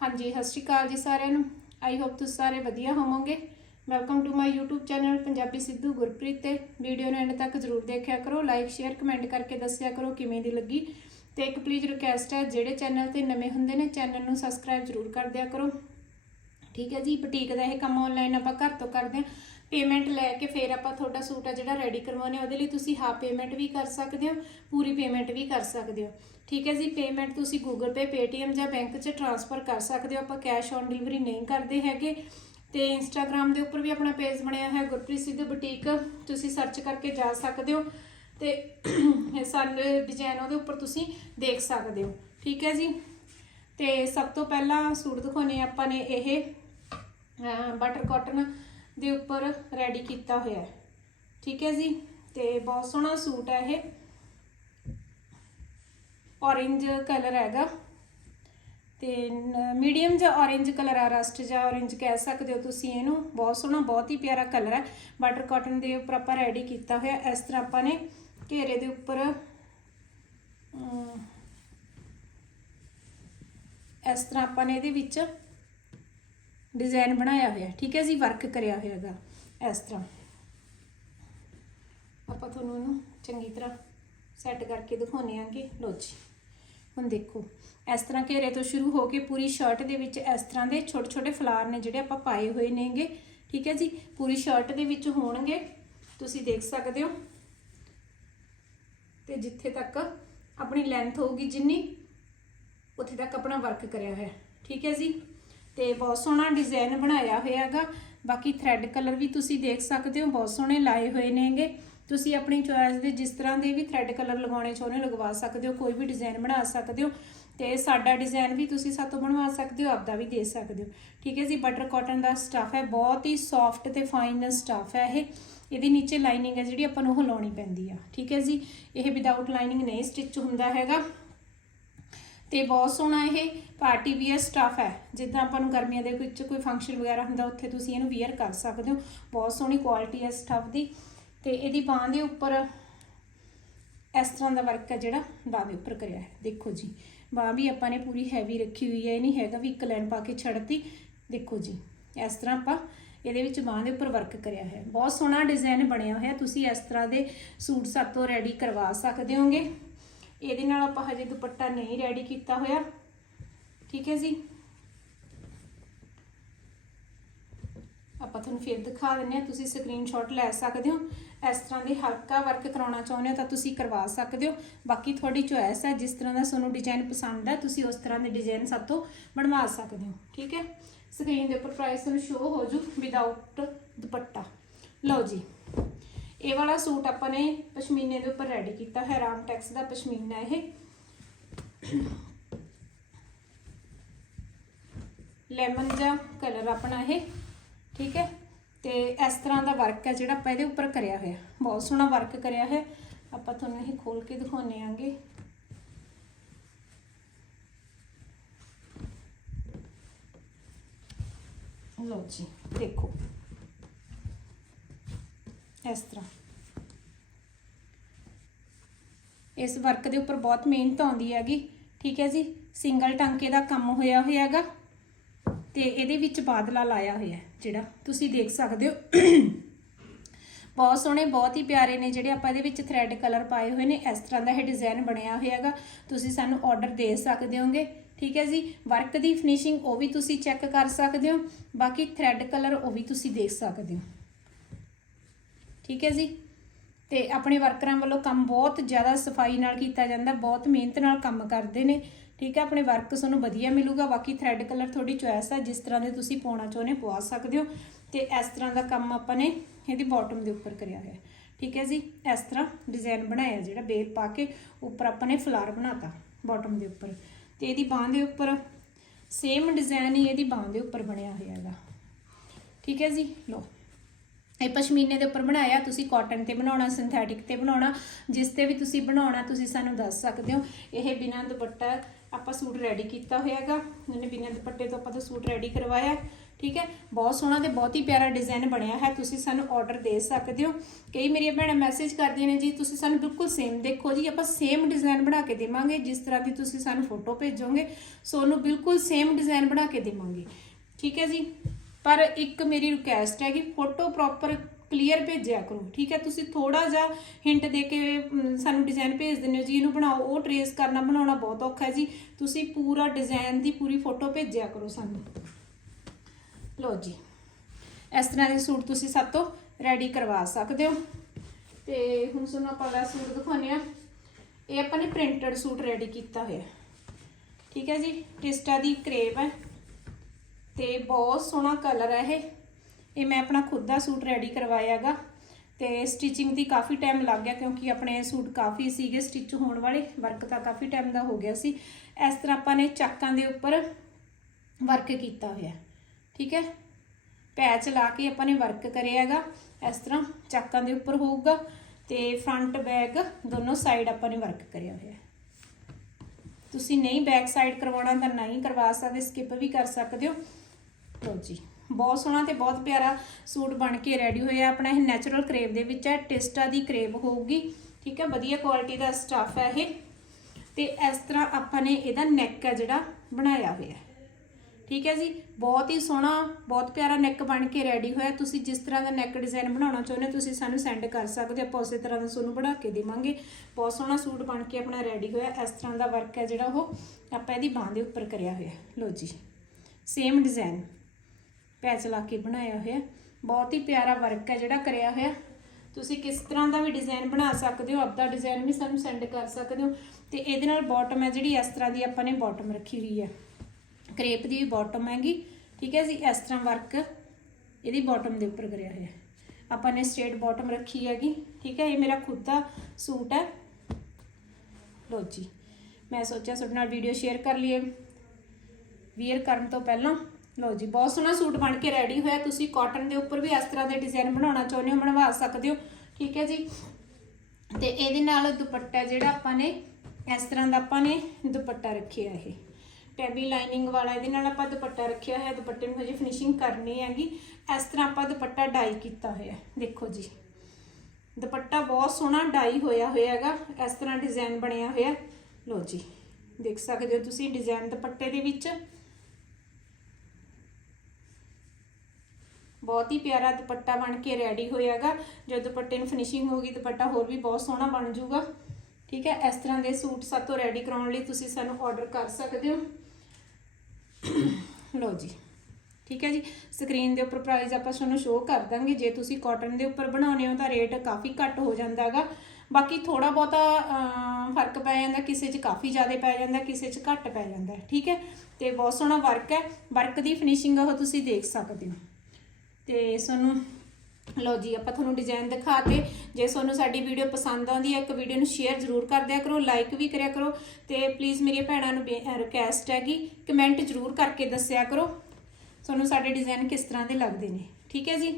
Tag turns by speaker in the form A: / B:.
A: ਹਾਂਜੀ, ਸਤਿ ਸ਼੍ਰੀ ਅਕਾਲ ਜੀ ਸਾਰਿਆਂ ਨੂੰ। ਆਈ ਹੋਪ ਤੁਸੀਂ ਸਾਰੇ ਵਧੀਆ ਹੋਵੋਗੇ। Welcome to my YouTube channel Punjabi Sidhu Gurpreet ਤੇ ਵੀਡੀਓ ਨੂੰ ਐਂਡ ਤੱਕ ਜਰੂਰ ਦੇਖਿਆ ਕਰੋ। ਲਾਈਕ ਸ਼ੇਅਰ ਕਮੈਂਟ ਕਰਕੇ ਦੱਸਿਆ ਕਰੋ ਕਿਵੇਂ ਦੀ ਲੱਗੀ। ਤੇ ਇੱਕ ਪਲੀਜ਼ ਰਿਕੁਐਸਟ ਹੈ, ਜਿਹੜੇ ਚੈਨਲ ਤੇ ਨਵੇਂ ਹੁੰਦੇ ਨੇ ਚੈਨਲ ਨੂੰ ਸਬਸਕ੍ਰਾਈਬ ਜਰੂਰ ਕਰ ਦਿਆ ਕਰੋ। ਠੀਕ ਹੈ ਜੀ, ਬੁਟੀਕ ਦਾ ਇਹ ਕੰਮ ਆਨਲਾਈਨ ਆਪਾਂ ਘਰ ਤੋਂ ਕਰਦੇ ਹਾਂ। ਪੇਮੈਂਟ ਲੈ ਕੇ ਫਿਰ ਆਪਾਂ ਤੁਹਾਡਾ ਸੂਟ ਆ ਜਿਹੜਾ ਰੈਡੀ ਕਰਵਾਉਣੇ ਉਹਦੇ ਲਈ ਤੁਸੀਂ ਹਾਫ ਪੇਮੈਂਟ ਵੀ ਕਰ ਸਕਦੇ ਹੋ, ਪੂਰੀ ਪੇਮੈਂਟ ਵੀ ਕਰ ਸਕਦੇ ਹੋ। ਠੀਕ ਹੈ ਜੀ ਪੇਮੈਂਟ ਤੁਸੀਂ Google Pay, Paytm ਜਾਂ ਬੈਂਕ 'ਚ ਟ੍ਰਾਂਸਫਰ ਕਰ ਸਕਦੇ ਹੋ, ਆਪਾਂ ਕੈਸ਼ ਔਨ ਡਿਲੀਵਰੀ ਨਹੀਂ ਕਰਦੇ ਹੈਗੇ। ਤੇ Instagram ਦੇ ਉੱਪਰ ਵੀ ਆਪਣਾ ਪੇਜ ਬਣਿਆ ਹੈ ਗੁਰਪ੍ਰੀਤ ਸਿੱਧੂ ਬੁਟੀਕ ਤੁਸੀਂ ਸਰਚ ਕਰਕੇ ਜਾ ਸਕਦੇ ਹੋ। ਤੇ ਇਹ ਸਾਰੇ ਡਿਜ਼ਾਈਨ ਉਹਦੇ ਉੱਪਰ ਤੁਸੀਂ ਦੇਖ ਸਕਦੇ ਹੋ। ਠੀਕ ਹੈ ਜੀ, ਤੇ ਸਭ ਤੋਂ ਪਹਿਲਾਂ ਸੂਟ ਦਿਖਾਉਣੇ ਆਪਾਂ ਨੇ ਇਹ ਬਟਰ ਕਾਟਨ ਦੇ ਉੱਪਰ ਰੈਡੀ ਕੀਤਾ ਹੋਇਆ ਹੈ। ਠੀਕ ਹੈ ਜੀ? ਤੇ ਬਹੁਤ ਸੋਹਣਾ ਸੂਟ ਹੈ ਇਹ। ਔਰੇਂਜ ਕਲਰ ਹੈਗਾ। ਤੇ ਮੀਡੀਅਮ ਜਾਂ ਔਰੇਂਜ ਕਲਰ ਆ ਰਸਟ ਜਾਂ ਔਰੇਂਜ ਕਹਿ ਸਕਦੇ ਹੋ ਤੁਸੀਂ ਇਹਨੂੰ। ਬਹੁਤ ਸੋਹਣਾ, ਬਹੁਤ ਹੀ ਪਿਆਰਾ ਕਲਰ ਹੈ। ਬਟਰ ਕਾਟਨ ਦੇ ਉੱਪਰ ਆਪਾਂ ਰੈਡੀ ਕੀਤਾ ਹੋਇਆ। ਇਸ ਤਰ੍ਹਾਂ ਆਪਾਂ ਨੇ ਘੇਰੇ ਦੇ ਉੱਪਰ ਇਸ ਤਰ੍ਹਾਂ ਆਪਾਂ ਨੇ ਇਹਦੇ ਵਿੱਚ ਡਿਜ਼ਾਈਨ ਬਣਾਇਆ ਹੋਇਆ ਠੀਕ ਹੈ ਜੀ ਵਰਕ ਕਰਿਆ ਹੋਇਆ ਹੈਗਾ ਇਸ ਤਰ੍ਹਾਂ। ਆਪਾਂ ਤੁਹਾਨੂੰ ਇਹਨੂੰ ਚੰਗੀ ਤਰ੍ਹਾਂ ਸੈੱਟ ਕਰਕੇ ਦਿਖਾਉਣੇ ਆਂਗੇ ਲੋ ਜੀ, ਹੁਣ ਦੇਖੋ, ਇਸ ਤਰ੍ਹਾਂ ਘੇਰੇ ਤੋਂ ਸ਼ੁਰੂ ਹੋ ਕੇ ਪੂਰੀ ਸ਼ਰਟ ਦੇ ਵਿੱਚ ਇਸ ਤਰ੍ਹਾਂ ਦੇ ਛੋਟੇ ਛੋਟੇ ਫਲਾਰ ਨੇ ਜਿਹੜੇ ਆਪਾਂ ਪਾਏ ਹੋਏ ਨੇਗੇ। ਠੀਕ ਹੈ ਜੀ, ਪੂਰੀ ਸ਼ਰਟ ਦੇ ਵਿੱਚ ਹੋਣਗੇ, ਤੁਸੀਂ ਦੇਖ ਸਕਦੇ ਹੋ। ਤੇ ਜਿੱਥੇ ਤੱਕ ਆਪਣੀ ਲੈਂਥ ਹੋਊਗੀ ਜਿੰਨੀ, ਉੱਥੇ ਤੱਕ ਆਪਣਾ ਵਰਕ ਕਰਿਆ ਹੋਇਆ ਠੀਕ ਹੈ ਜੀ। ਤੇ ਬਹੁਤ ਸੋਹਣਾ ਡਿਜ਼ਾਈਨ ਬਣਾਇਆ ਹੋਇਆ ਹੈਗਾ ਬਾਕੀ ਥ੍ਰੈਡ ਕਲਰ ਵੀ ਤੁਸੀਂ ਦੇਖ ਸਕਦੇ ਹੋ, ਬਹੁਤ ਸੋਹਣੇ ਲਾਏ ਹੋਏ ਨੇਗੇ। ਤੁਸੀਂ ਆਪਣੀ ਚੋਇਸ ਦੇ ਜਿਸ ਤਰ੍ਹਾਂ ਦੇ ਵੀ ਥ੍ਰੈਡ ਕਲਰ ਲਗਾਉਣੇ ਚਾਹੁੰਦੇ ਹੋ, ਲਗਵਾ ਸਕਦੇ ਹੋ, ਕੋਈ ਵੀ ਡਿਜ਼ਾਈਨ ਬਣਾ ਸਕਦੇ ਹੋ। ਤੇ ਸਾਡਾ ਡਿਜ਼ਾਈਨ ਵੀ ਤੁਸੀਂ ਸਾਤੋਂ ਬਣਵਾ ਸਕਦੇ ਹੋ, ਆਪਦਾ ਵੀ ਦੇ ਸਕਦੇ ਹੋ। ਠੀਕ ਹੈ ਜੀ ਬਟਰ ਕਾਟਨ ਦਾ ਸਟਫ ਹੈ, ਬਹੁਤ ਹੀ ਸੌਫਟ ਤੇ ਫਾਈਨ ਸਟਫ ਹੈ ਇਹ। ਇਹਦੇ ਨੀਚੇ ਲਾਈਨਿੰਗ ਹੈ ਜਿਹੜੀ ਆਪਾਂ ਨੂੰ ਉਹ ਲਾਉਣੀ ਪੈਂਦੀ ਆ। ਠੀਕ ਹੈ ਜੀ, ਇਹ ਵਿਦਆਊਟ ਲਾਈਨਿੰਗ ਨਹੀਂ ਸਟਿਚ ਹੁੰਦਾ ਹੈਗਾ। ਤੇ ਬਹੁਤ ਸੋਹਣਾ ਇਹ ਪਾਰਟੀ ਵੀਅਰ ਸਟਫ ਹੈ। ਜਿੱਦਾਂ ਆਪਾਂ ਨੂੰ ਗਰਮੀਆਂ ਦੇ ਵਿੱਚ ਕੋਈ ਫੰਕਸ਼ਨ ਵਗੈਰਾ ਹੁੰਦਾ, ਉੱਥੇ ਤੁਸੀਂ ਇਹਨੂੰ ਵੀਅਰ ਕਰ ਸਕਦੇ ਹੋ। ਬਹੁਤ ਸੋਹਣੀ ਕੁਆਲਿਟੀ ਹੈ ਸਟਫ ਦੀ। ਤੇ ਇਹਦੀ ਬਾਹ ਦੇ ਉੱਪਰ ਇਸ ਤਰ੍ਹਾਂ ਦਾ ਵਰਕ ਹੈ ਜਿਹੜਾ ਬਾਹ ਦੇ ਉੱਪਰ ਕਰਿਆ ਹੈ। ਦੇਖੋ ਜੀ, ਬਾਹ ਵੀ ਆਪਾਂ ਨੇ ਪੂਰੀ ਹੈਵੀ ਰੱਖੀ ਹੋਈ ਹੈ, ਇਹ ਨਹੀਂ ਹੈਗਾ ਵੀ ਇੱਕ ਲਾਈਨ ਪਾ ਕੇ ਛੱਡਤੀ। ਦੇਖੋ ਜੀ, ਇਸ ਤਰ੍ਹਾਂ ਆਪਾਂ ਇਹਦੇ ਵਿੱਚ ਬਾਹ ਦੇ ਉੱਪਰ ਵਰਕ ਕਰਿਆ ਹੈ। ਬਹੁਤ ਸੋਹਣਾ ਡਿਜ਼ਾਈਨ ਬਣਿਆ ਹੋਇਆ, ਤੁਸੀਂ ਇਸ ਤਰ੍ਹਾਂ ਦੇ ਸੂਟ ਸਾਤੋਂ ਰੈਡੀ ਕਰਵਾ ਸਕਦੇ ਹੋਗੇ। ਇਹਦੇ ਨਾਲ ਆਪਾਂ ਹਜੇ ਦੁਪੱਟਾ ਨਹੀਂ ਰੈਡੀ ਕੀਤਾ ਹੋਇਆ। ਠੀਕ ਹੈ ਜੀ? ਆਪਾਂ ਤੁਹਾਨੂੰ ਫਿਰ ਦਿਖਾ ਦਿੰਨੇ ਆ ਤੁਸੀਂ ਸਕਰੀਨਸ਼ਾਟ ਲੈ ਸਕਦੇ ਹੋ। ਇਸ ਤਰ੍ਹਾਂ ਦੇ ਹਲਕਾ ਵਰਕ ਕਰਾਉਣਾ ਚਾਹੁੰਦੇ ਹੋ ਤਾਂ ਤੁਸੀਂ ਕਰਵਾ ਸਕਦੇ ਹੋ। ਬਾਕੀ ਤੁਹਾਡੀ ਚੋਇਸ ਹੈ, ਜਿਸ ਤਰ੍ਹਾਂ ਦਾ ਤੁਹਾਨੂੰ ਡਿਜ਼ਾਈਨ ਪਸੰਦ ਹੈ, ਤੁਸੀਂ ਉਸ ਤਰ੍ਹਾਂ ਦੇ ਡਿਜ਼ਾਈਨ ਸਾਤੋਂ ਬਣਵਾ ਸਕਦੇ ਹੋ। ਠੀਕ ਹੈ? ਸਕਰੀਨ ਦੇ ਉੱਪਰ ਪ੍ਰਾਈਸ ਤੁਹਾਨੂੰ ਸ਼ੋ ਹੋ ਜੂ ਵਿਦਆਊਟ ਦੁਪੱਟਾ। ਲਓ ਜੀ। ਇਹ ਵਾਲਾ ਸੂਟ ਆਪਾਂ ਨੇ ਪਸ਼ਮੀਨੇ ਦੇ ਉੱਪਰ ਰੈਡੀ ਕੀਤਾ ਹੈ ਰਾਮਟੈਕਸ ਦਾ ਪਸ਼ਮੀਨਾ ਇਹ। ਲੈਮਨ ਦਾ ਕਲਰ ਆਪਣਾ ਇਹ, ਠੀਕ ਹੈ? ਤੇ ਇਸ ਤਰ੍ਹਾਂ ਦਾ ਵਰਕ ਹੈ ਜਿਹੜਾ ਆਪਾਂ ਇਹਦੇ ਉੱਪਰ ਕਰਿਆ ਹੋਇਆ। ਬਹੁਤ ਸੋਹਣਾ ਵਰਕ ਕਰਿਆ ਹੈ ਆਪਾਂ ਤੁਹਾਨੂੰ ਇਹ ਖੋਲ ਕੇ ਦਿਖਾਉਨੇ ਆਂਗੇ। ਲਓ ਜੀ, ਦੇਖੋ। ਇਸ ਤਰ੍ਹਾਂ। ਇਸ ਵਰਕ ਦੇ ਉੱਪਰ ਬਹੁਤ ਮਿਹਨਤ ਆਉਂਦੀ ਹੈਗੀ, ਠੀਕ ਹੈ ਜੀ? ਸਿੰਗਲ ਟਾਂਕੇ ਦਾ ਕੰਮ ਹੋਇਆ ਹੋਇਆ ਹੈਗਾ ਤੇ ਇਹਦੇ ਵਿੱਚ ਬਾਦਲਾ ਲਾਇਆ ਹੋਇਆ ਜਿਹੜਾ ਤੁਸੀਂ ਦੇਖ ਸਕਦੇ ਹੋ। ਬਹੁਤ ਸੋਹਣੇ, ਬਹੁਤ ਹੀ ਪਿਆਰੇ ਨੇ ਜਿਹੜੇ ਆਪਾਂ ਇਹਦੇ ਵਿੱਚ ਥ੍ਰੈਡ ਕਲਰ ਪਾਏ ਹੋਏ ਨੇ। ਇਸ ਤਰ੍ਹਾਂ ਦਾ ਇਹ ਡਿਜ਼ਾਈਨ ਬਣਿਆ ਹੋਇਆ ਹੈਗਾ ਤੁਸੀਂ ਸਾਨੂੰ ਆਰਡਰ ਦੇ ਸਕਦੇ ਹੋਗੇ, ਠੀਕ ਹੈ ਜੀ? ਵਰਕ ਦੀ ਫਿਨਿਸ਼ਿੰਗ ਉਹ ਵੀ ਤੁਸੀਂ ਚੈੱਕ ਕਰ ਸਕਦੇ ਹੋ, ਬਾਕੀ ਥ੍ਰੈਡ ਕਲਰ ਉਹ ਵੀ ਤੁਸੀਂ ਦੇਖ ਸਕਦੇ ਹੋ। ਠੀਕ ਹੈ ਜੀ? ਤੇ ਆਪਣੇ ਵਰਕਰਾਂ ਵੱਲੋਂ ਕੰਮ ਬਹੁਤ ਜ਼ਿਆਦਾ ਸਫ਼ਾਈ ਨਾਲ ਕੀਤਾ ਜਾਂਦਾ, ਬਹੁਤ ਮਿਹਨਤ ਨਾਲ ਕੰਮ ਕਰਦੇ ਨੇ, ਠੀਕ ਹੈ? ਆਪਣੇ ਵਰਕ ਤੁਹਾਨੂੰ ਵਧੀਆ ਮਿਲੂਗਾ, ਬਾਕੀ ਥ੍ਰੈਡ ਕਲਰ ਤੁਹਾਡੀ ਚੋਇਸ ਹੈ ਜਿਸ ਤਰ੍ਹਾਂ ਦੇ ਤੁਸੀਂ ਪਾਉਣਾ ਚਾਹੁੰਦੇ ਪਵਾ ਸਕਦੇ ਹੋ। ਤੇ ਇਸ ਤਰ੍ਹਾਂ ਦਾ ਕੰਮ ਆਪਾਂ ਨੇ ਇਹਦੀ ਬਾਟਮ ਦੇ ਉੱਪਰ ਕਰਿਆ ਹੋਇਆ। ਠੀਕ ਹੈ ਜੀ? ਇਸ ਤਰ੍ਹਾਂ ਡਿਜ਼ਾਈਨ ਬਣਾਇਆ ਜਿਹੜਾ ਬੇਲ ਪਾ ਕੇ ਉੱਪਰ ਆਪਾਂ ਨੇ ਫਲਾਰ ਬਣਾਤਾ ਬਾਟਮ ਦੇ ਉੱਪਰ। ਤੇ ਇਹਦੀ ਬਾਹ ਦੇ ਉੱਪਰ ਸੇਮ ਡਿਜ਼ਾਈਨ ਹੀ ਇਹਦੀ ਬਾਹ ਦੇ ਉੱਪਰ ਬਣਿਆ ਹੋਇਆ ਹੈਗਾ। ਠੀਕ ਹੈ ਜੀ? ਲੋ ਇਹ ਪਸ਼ਮੀਨੇ ਦੇ ਉੱਪਰ ਬਣਾਇਆ, ਤੁਸੀਂ ਕਾਟਨ ਤੇ ਬਣਾਉਣਾ ਸਿੰਥੈਟਿਕ ਤੇ ਬਣਾਉਣਾ, ਜਿਸ ਤੇ ਵੀ ਤੁਸੀਂ ਬਣਾਉਣਾ, ਤੁਸੀਂ ਸਾਨੂੰ ਦੱਸ ਸਕਦੇ ਹੋ। ਇਹ ਬਿਨਾਂ ਦੁਪੱਟਾ ਆਪਾਂ ਸੂਟ ਰੈਡੀ ਕੀਤਾ ਹੋਇਆਗਾ। ਉਹਨੇ ਬਿਨਾਂ ਦੁਪੱਟੇ ਤੋਂ ਆਪਾਂ ਤਾਂ ਸੂਟ ਰੈਡੀ ਕਰਵਾਇਆ। ਠੀਕ ਹੈ? ਬਹੁਤ ਸੋਹਣਾ ਤੇ ਬਹੁਤ ਹੀ ਪਿਆਰਾ ਡਿਜ਼ਾਈਨ ਬਣਿਆ ਹੈ। ਤੁਸੀਂ ਸਾਨੂੰ ਆਰਡਰ ਦੇ ਸਕਦੇ ਹੋ। ਕਈ ਮੇਰੀਆਂ ਭੈਣਾਂ ਮੈਸੇਜ ਕਰਦੀਆਂ ਨੇ, ਜੀ, ਤੁਸੀਂ ਸਾਨੂੰ ਬਿਲਕੁਲ ਸੇਮ ਦੇਖੋ ਜੀ। ਆਪਾਂ ਸੇਮ ਡਿਜ਼ਾਈਨ ਬਣਾ ਕੇ ਦੇਵਾਂਗੇ। ਜਿਸ ਤਰ੍ਹਾਂ ਦੀ ਤੁਸੀਂ ਸਾਨੂੰ ਫੋਟੋ ਭੇਜੋਗੇ, ਸੋ ਉਹਨੂੰ ਬਿਲਕੁਲ ਸੇਮ ਡਿਜ਼ਾਈਨ ਬਣਾ ਕੇ ਦੇਵਾਂਗੇ। ਠੀਕ ਹੈ ਜੀ? ਪਰ ਇੱਕ ਮੇਰੀ ਰਿਕੁਐਸਟ ਹੈ ਕਿ ਫੋਟੋ ਪ੍ਰੋਪਰ ਕਲੀਅਰ ਭੇਜਿਆ ਕਰੋ, ਠੀਕ ਹੈ? ਤੁਸੀਂ ਥੋੜਾ ਜਿਹਾ ਹਿੰਟ ਦੇ ਕੇ ਸਾਨੂੰ ਡਿਜ਼ਾਈਨ ਭੇਜ ਦਿੰਦੇ ਹੋ ਜੀ, ਇਹਨੂੰ ਬਣਾਓ, ਉਹ ਟਰੇਸ ਕਰਨਾ ਬਣਾਉਣਾ ਬਹੁਤ ਔਖਾ ਹੈ ਜੀ। ਤੁਸੀਂ ਪੂਰਾ ਡਿਜ਼ਾਈਨ ਦੀ ਪੂਰੀ ਫੋਟੋ ਭੇਜਿਆ ਕਰੋ ਸਾਨੂੰ। ਲਓ ਜੀ, ਇਸ ਤਰ੍ਹਾਂ ਦੇ ਸੂਟ ਤੁਸੀਂ ਸਭ ਤੋਂ ਰੈਡੀ ਕਰਵਾ ਸਕਦੇ ਹੋ। ਤੇ ਹੁਣ ਤੁਹਾਨੂੰ ਆਪਾਂ ਅਗਲਾ ਸੂਟ ਦਿਖਾਉਂਦੇ ਆ ਇਹ ਆਪਾਂ ਨੇ ਪ੍ਰਿੰਟਡ ਸੂਟ ਰੈਡੀ ਕੀਤਾ ਹੋਇਆ। ਠੀਕ ਹੈ ਜੀ, ਟਿਸਟਾ ਦੀ ਕਰੇਪ ਹੈ। ਤੇ ਬਹੁਤ ਸੋਹਣਾ ਕਲਰ ਹੈ ਇਹ। ਇਹ ਮੈਂ ਆਪਣਾ ਖੁਦ ਦਾ ਸੂਟ ਰੈਡੀ ਕਰਵਾਇਆਗਾ ਤੇ ਸਟਿਚਿੰਗ ਦੀ ਕਾਫੀ ਟਾਈਮ ਲੱਗ ਗਿਆ ਕਿਉਂਕਿ ਆਪਣੇ ਸੂਟ ਕਾਫੀ ਸੀਗੇ ਸਟਿਚ ਹੋਣ ਵਾਲੇ ਵਰਕ ਤਾਂ ਕਾਫੀ ਟਾਈਮ ਦਾ ਹੋ ਗਿਆ ਸੀ। ਇਸ ਤਰ੍ਹਾਂ ਆਪਾਂ ਨੇ ਚਾਕਾਂ ਦੇ ਉੱਪਰ ਵਰਕ ਕੀਤਾ ਹੋਇਆ, ਠੀਕ ਹੈ? ਪੈਚ ਲਾ ਕੇ ਆਪਾਂ ਨੇ ਵਰਕ ਕਰਿਆਗਾ, ਇਸ ਤਰ੍ਹਾਂ ਚਾਕਾਂ ਦੇ ਉੱਪਰ ਹੋਊਗਾ ਤੇ ਫਰੰਟ ਬੈਕ ਦੋਨੋਂ ਸਾਈਡ ਆਪਾਂ ਨੇ ਵਰਕ ਕਰਿਆ ਹੋਇਆ। ਤੁਸੀਂ ਨਹੀਂ ਬੈਕ ਸਾਈਡ ਕਰਵਾਉਣਾ ਤਾਂ ਨਹੀਂ ਕਰਵਾ ਸਕਦੇ ਸਕਿਪ ਵੀ ਕਰ ਸਕਦੇ ਹੋ। ਲਓ ਜੀ ਬਹੁਤ ਸੋਹਣਾ ਤੇ ਬਹੁਤ ਪਿਆਰਾ ਸੂਟ ਬਣ ਕੇ ਰੈਡੀ ਹੋਇਆ। ਆਪਣਾ ਇਹ ਨੈਚੁਰਲ ਕਰੇਵ ਦੇ ਵਿੱਚ ਹੈ। ਟਿਸਟਾ ਦੀ ਕਰੇਵ ਹੋਊਗੀ। ਠੀਕ ਹੈ, ਵਧੀਆ ਕੁਆਲਿਟੀ ਦਾ ਸਟੱਫ ਹੈ ਇਹ। ਤੇ ਇਸ ਤਰ੍ਹਾਂ ਆਪਾਂ ਨੇ ਇਹਦਾ ਨੈਕ ਹੈ ਜਿਹੜਾ ਬਣਾਇਆ ਹੋਇਆ ਠੀਕ ਹੈ ਜੀ, ਬਹੁਤ ਹੀ ਸੋਹਣਾ, ਬਹੁਤ ਪਿਆਰਾ ਨੈਕ ਬਣ ਕੇ ਰੈਡੀ ਹੋਇਆ। ਤੁਸੀਂ ਜਿਸ ਤਰ੍ਹਾਂ ਦਾ ਨੈਕ ਡਿਜ਼ਾਈਨ ਬਣਾਉਣਾ ਚਾਹੁੰਦੇ ਹੋ, ਤੁਸੀਂ ਸਾਨੂੰ ਸੈਂਡ ਕਰ ਸਕਦੇ ਹੋ। ਆਪਾਂ ਉਸੇ ਤਰ੍ਹਾਂ ਦਾ ਤੁਹਾਨੂੰ ਬਣਾ ਕੇ ਦੇਵਾਂਗੇ। ਬਹੁਤ ਸੋਹਣਾ ਸੂਟ ਬਣ ਕੇ ਆਪਣਾ ਰੈਡੀ ਹੋਇਆ। ਇਸ ਤਰ੍ਹਾਂ ਦਾ ਵਰਕ ਹੈ ਜਿਹੜਾ ਉਹ ਆਪਾਂ ਇਹਦੀ ਬਾਂਹ ਦੇ ਉੱਪਰ ਕਰਿਆ ਹੋਇਆ। ਲਓ ਜੀ ਸੇਮ ਡਿਜ਼ਾਈਨ ਪੈਚ ਲਾ ਕੇ ਬਣਾਇਆ ਹੋਇਆ। ਬਹੁਤ ਹੀ ਪਿਆਰਾ ਵਰਕ ਹੈ ਜਿਹੜਾ ਕਰਿਆ ਹੋਇਆ। ਤੁਸੀਂ ਕਿਸ ਤਰ੍ਹਾਂ ਦਾ ਵੀ ਡਿਜ਼ਾਈਨ ਬਣਾ ਸਕਦੇ ਹੋ, ਆਪਦਾ ਡਿਜ਼ਾਈਨ ਵੀ ਸਾਨੂੰ ਸੈਂਡ ਕਰ ਸਕਦੇ ਹੋ। ਤੇ ਇਹਦੇ ਨਾਲ ਬਾਟਮ ਹੈ ਜਿਹੜੀ ਇਸ ਤਰ੍ਹਾਂ ਦੀ ਆਪਾਂ ਨੇ ਬਾਟਮ ਰੱਖੀ ਹੋਈ ਹੈ। ਕਰੇਪ ਦੀ ਵੀ ਬਾਟਮ ਹੈਗੀ, ਠੀਕ ਹੈ ਜੀ? ਇਸ ਤਰ੍ਹਾਂ ਵਰਕ ਇਹਦੀ ਬਾਟਮ ਦੇ ਉੱਪਰ ਕਰਿਆ ਹੋਇਆ। ਆਪਾਂ ਨੇ ਸਟ੍ਰੇਟ ਬਾਟਮ ਰੱਖੀ ਹੈਗੀ, ਠੀਕ ਹੈ? ਇਹ ਮੇਰਾ ਖੁਦ ਦਾ ਸੂਟ ਹੈ। ਲੋ ਜੀ, ਮੈਂ ਸੋਚਿਆ ਤੁਹਾਡੇ ਨਾਲ ਵੀਡੀਓ ਸ਼ੇਅਰ ਕਰ ਲਈਏ। ਵੀਅਰ ਕਰਨ ਤੋਂ ਪਹਿਲਾਂ ਲਓ ਜੀ, ਬਹੁਤ ਸੋਹਣਾ ਸੂਟ ਬਣ ਕੇ ਰੈਡੀ ਹੋਇਆ। ਤੁਸੀਂ ਕਾਟਨ ਦੇ ਉੱਪਰ ਵੀ ਇਸ ਤਰ੍ਹਾਂ ਦੇ ਡਿਜ਼ਾਈਨ ਬਣਾਉਣਾ ਚਾਹੁੰਦੇ ਹੋ, ਬਣਵਾ ਸਕਦੇ ਹੋ। ਠੀਕ ਹੈ ਜੀ? ਤੇ ਇਹਦੇ ਨਾਲ ਦੁਪੱਟਾ ਜਿਹੜਾ ਆਪਾਂ ਨੇ, ਇਸ ਤਰ੍ਹਾਂ ਦਾ ਆਪਾਂ ਨੇ ਦੁਪੱਟਾ ਰੱਖਿਆ ਇਹ। ਟੈਬੀ ਲਾਈਨਿੰਗ ਵਾਲਾ, ਇਹਦੇ ਨਾਲ ਆਪਾਂ ਦੁਪੱਟਾ ਰੱਖਿਆ ਹੋਇਆ। ਦੁਪੱਟੇ ਨੂੰ ਹਜੇ ਫਿਨਿਸ਼ਿੰਗ ਕਰਨੀ ਹੈਗੀ। ਇਸ ਤਰ੍ਹਾਂ ਆਪਾਂ ਦੁਪੱਟਾ ਡਾਈ ਕੀਤਾ ਹੋਇਆ। ਦੇਖੋ ਜੀ, ਦੁਪੱਟਾ ਬਹੁਤ ਸੋਹਣਾ ਡਾਈ ਹੋਇਆ ਹੋਇਆ ਹੈਗਾ। ਇਸ ਤਰ੍ਹਾਂ ਡਿਜ਼ਾਈਨ ਬਣਿਆ ਹੋਇਆ। ਲਓ ਜੀ, ਦੇਖ ਸਕਦੇ ਹੋ ਤੁਸੀਂ ਡਿਜ਼ਾਈਨ ਦੁਪੱਟੇ ਦੇ ਵਿੱਚ। ਬਹੁਤ ਹੀ ਪਿਆਰਾ ਦੁਪੱਟਾ ਬਣ ਕੇ ਰੈਡੀ ਹੋਇਆਗਾ। ਜਦੋਂ ਦੁਪੱਟੇ ਨੂੰ ਫਿਨਿਸ਼ਿੰਗ ਹੋਗੀ ਦੁਪੱਟਾ ਹੋਰ ਵੀ ਬਹੁਤ ਸੋਹਣਾ ਬਣ ਜਾਊਗਾ। ਠੀਕ ਹੈ, ਇਸ ਤਰ੍ਹਾਂ ਦੇ ਸੂਟ ਸਾਤੋਂ ਰੈਡੀ ਕਰਾਉਣ ਲਈ ਤੁਸੀਂ ਸਾਨੂੰ ਆਰਡਰ ਕਰ ਸਕਦੇ ਹੋ। ਲਓ ਜੀ। ਠੀਕ ਹੈ ਜੀ ਸਕਰੀਨ ਦੇ ਉੱਪਰ ਪ੍ਰਾਈਸ ਆਪਾਂ ਤੁਹਾਨੂੰ ਸ਼ੋਅ ਕਰ ਦਾਂਗੇ। ਜੇ ਤੁਸੀਂ ਕਾਟਨ ਦੇ ਉੱਪਰ ਬਣਾਉਨੇ ਹੋ ਤਾਂ ਰੇਟ ਕਾਫੀ ਘੱਟ ਹੋ ਜਾਂਦਾ ਹੈਗਾ ਬਾਕੀ ਥੋੜਾ ਬਹੁਤਾ ਫ਼ਰਕ ਪੈ ਜਾਂਦਾ, ਕਿਸੇ 'ਚ ਕਾਫੀ ਜ਼ਿਆਦਾ ਪੈ ਜਾਂਦਾ, ਕਿਸੇ 'ਚ ਘੱਟ ਪੈ ਜਾਂਦਾ। ਠੀਕ ਹੈ, ਤੇ ਬਹੁਤ ਸੋਹਣਾ ਵਰਕ ਹੈ। ਵਰਕ ਦੀ ਫਿਨਿਸ਼ਿੰਗ ਉਹ ਤੁਸੀਂ ਦੇਖ ਸਕਦੇ ਹੋ। ਤੇ ਤੁਹਾਨੂੰ ਲਓ ਜੀ, ਆਪਾਂ ਤੁਹਾਨੂੰ ਡਿਜ਼ਾਈਨ ਦਿਖਾਤੇ ਜੇ ਤੁਹਾਨੂੰ ਸਾਡੀ ਵੀਡੀਓ ਪਸੰਦ ਆਉਂਦੀ ਹੈ, ਇੱਕ ਵੀਡੀਓ ਨੂੰ ਸ਼ੇਅਰ ਜ਼ਰੂਰ ਕਰ ਦਿਆ ਕਰੋ ਲਾਈਕ ਵੀ ਕਰਿਆ ਕਰੋ, ਤੇ ਪਲੀਜ਼ ਮੇਰੀਆਂ ਭੈਣਾਂ ਨੂੰ ਰਿਕਵੈਸਟ ਹੈਗੀ ਕਮੈਂਟ ਜ਼ਰੂਰ ਕਰਕੇ ਦੱਸਿਆ ਕਰੋ, ਤੁਹਾਨੂੰ ਸਾਡੇ ਡਿਜ਼ਾਈਨ ਕਿਸ ਤਰ੍ਹਾਂ ਦੇ ਲੱਗਦੇ ਨੇ, ਠੀਕ ਹੈ ਜੀ?